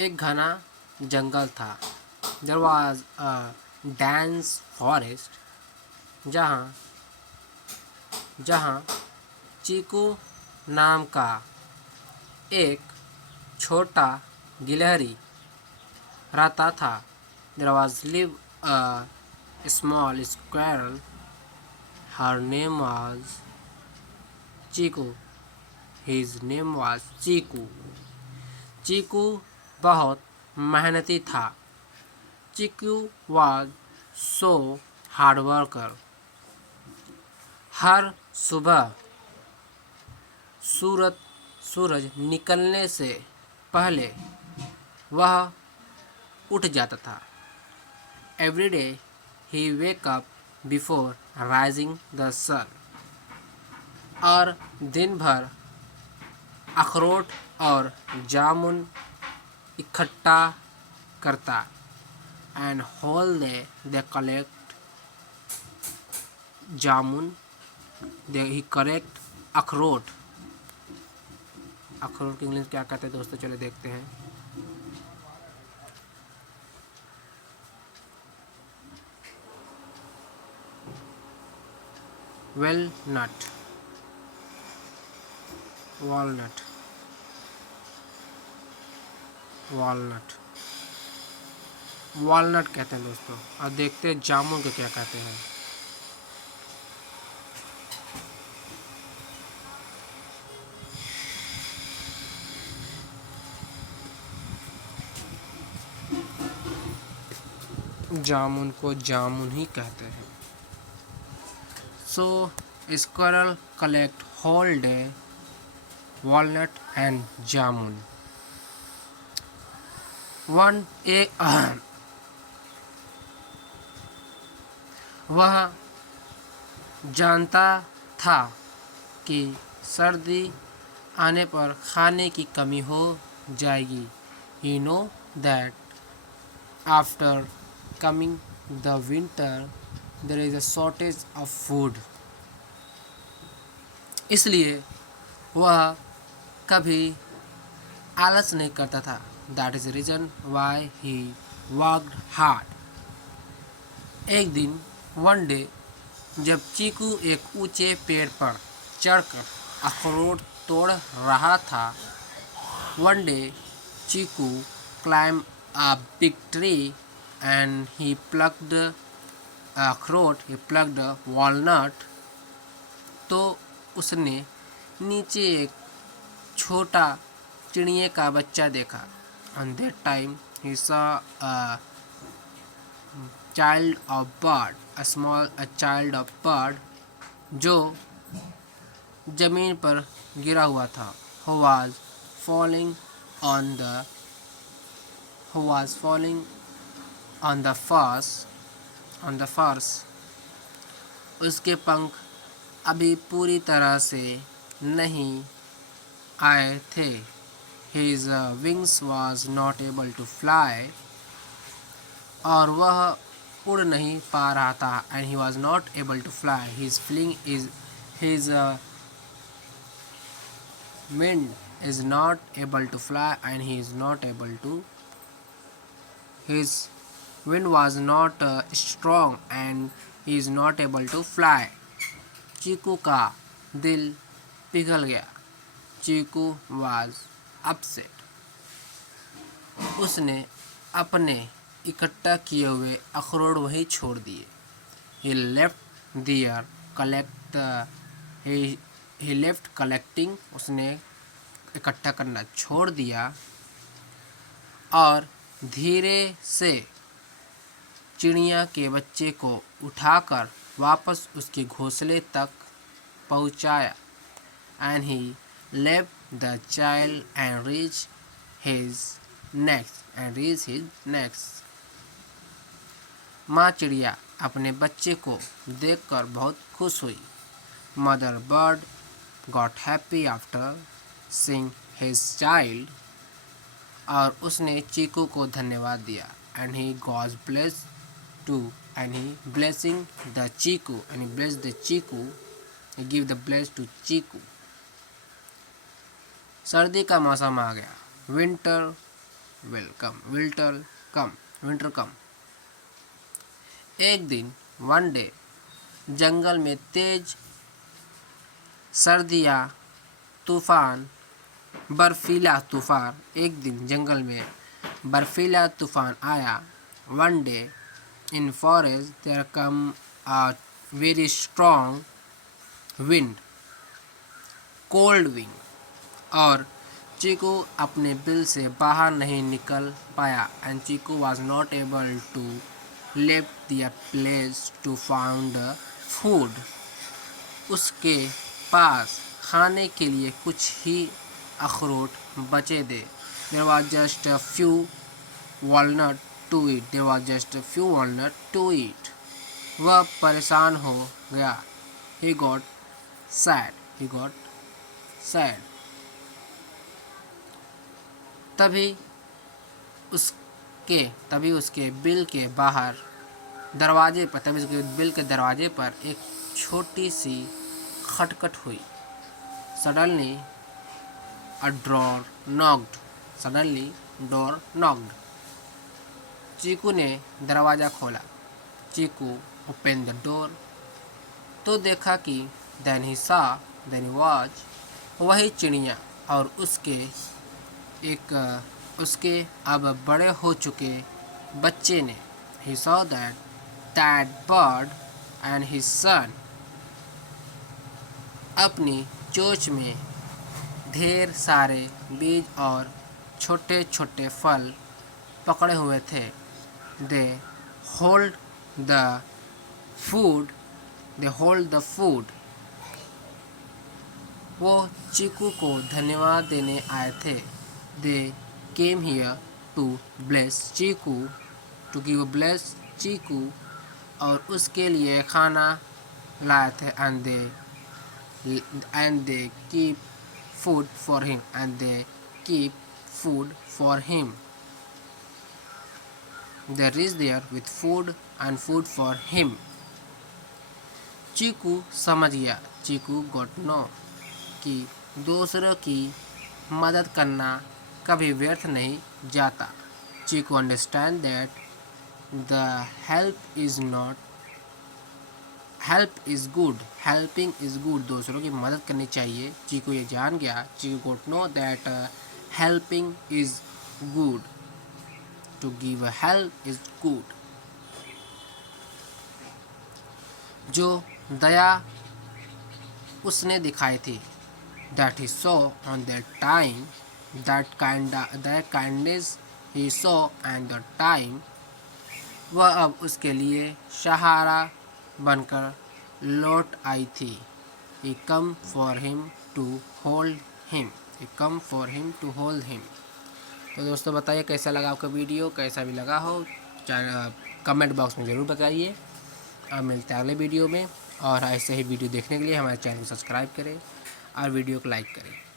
एक घना जंगल था। There was a dense forest जहाँ जहाँ चीकू नाम का एक छोटा गिलहरी रहता था। There was live a small squirrel. Her name was Chiku. His name was Chiku. Chiku बहुत मेहनती था। Chiku was so hard worker. हर सुबह सूरज निकलने से पहले वह उठ जाता था। Every day he wake up before rising the sun. और दिन भर अखरोट और जामुन इकट्ठा करता। And whole day they collect jamun. They he correct akhrot. अखरोट की इंग्लिश क्या कहते हैं दोस्तों, चलो देखते हैं। वेलनट, वॉलनट, वॉलनट, वॉलनट कहते हैं दोस्तों। और देखते हैं जामुन को क्या कहते हैं। जामुन को जामुन ही कहते हैं। So squirrel collect whole day walnut and jamun. One a वह जानता था कि सर्दी आने पर खाने की कमी हो जाएगी। He know that after coming the winter there is a shortage of food. इसलिए वह कभी आलस नहीं करता था। That is the reason why he worked hard. एक दिन one day जब चीकू एक ऊंचे पेड़ पर चढ़कर अखरोट तोड़ रहा था। One day Chiku climbed a big tree and he plucked अखरोट, he plucked a walnut. तो उसने नीचे एक छोटा चिड़िए का बच्चा देखा। On that time he saw a child of bird, a child of bird जो जमीन पर गिरा हुआ था। who was falling on the furs. उसके पंख अभी पूरी तरह से नहीं आए थे। His wings was not able to fly. और वह उड़ नहीं पा रहा था। And he was not able to fly. His wind is not able to fly and he is not able to. His wind was not strong and he is not able to fly. चीकू का दिल पिघल गया। चीकू was upset. उसने अपने इकट्ठा किए हुए अखरोट वहीं छोड़ दिए। He left collecting. उसने इकट्ठा करना छोड़ दिया और धीरे से चिड़िया के बच्चे को उठाकर वापस उसके घोंसले तक पहुंचाया। And he left the child and reached his nest. माँ चिड़िया अपने बच्चे को देखकर बहुत खुश हुई। Mother bird got happy after seeing his child. और उसने चीकू को धन्यवाद दिया। And he was blessed too. And he blessing the Chiku. And he blessed the Chiku. He give the bless to चीकू. सर्दी का मौसम आ गया। Winter विंटर कम। एक दिन, वन डे, जंगल में तेज सर्दियाँ, तूफान, बर्फीला तूफान। एक दिन जंगल में बर्फीला तूफान आया। One day in forest there come a very strong wind, cold wind, और चीकू अपने बिल से बाहर नहीं निकल पाया। And Chiku was not able to left the place to found food. उसके पास खाने के लिए कुछ ही अखरोट बचे थे। There was just a few walnut to eat. वह परेशान हो गया। He got sad. तभी उसके बिल के दरवाजे पर एक छोटी सी खटखट हुई। Suddenly door knocked. चीकू ने दरवाज़ा खोला। चीकू ओपन द डोर, तो देखा कि देन ही वाज वही चिड़िया और उसके अब बड़े हो चुके बच्चे ने। He saw that bird and his son. अपनी चोंच में ढेर सारे बीज और छोटे छोटे फल पकड़े हुए थे। They hold the food. वो चीकू को धन्यवाद देने आए थे। दे केम हियर टू ब्लेस चीकू, और उसके लिए खाना लाए थे। And they keep food for him. They reached there with food for him. चीकू समझ गया। चीकू got know कि दूसरों की मदद करना कभी व्यर्थ नहीं जाता। चीकू understand that the helping is good। दूसरों की मदद करनी चाहिए। चीकू ये जान गया। चीकू got know that helping is good। To give a help is good। जो दया उसने दिखाई थी, that he saw on that time, that kindness he saw and the time, वह अब उसके लिए सहारा बनकर लौट आई थी। He come for him to hold him। तो दोस्तों बताइए कैसा लगा आपका वीडियो। कैसा भी लगा हो कमेंट बॉक्स में ज़रूर बताइए। अब मिलते हैं अगले वीडियो में, और ऐसे ही वीडियो देखने के लिए हमारे चैनल को सब्सक्राइब करें और वीडियो को लाइक करें।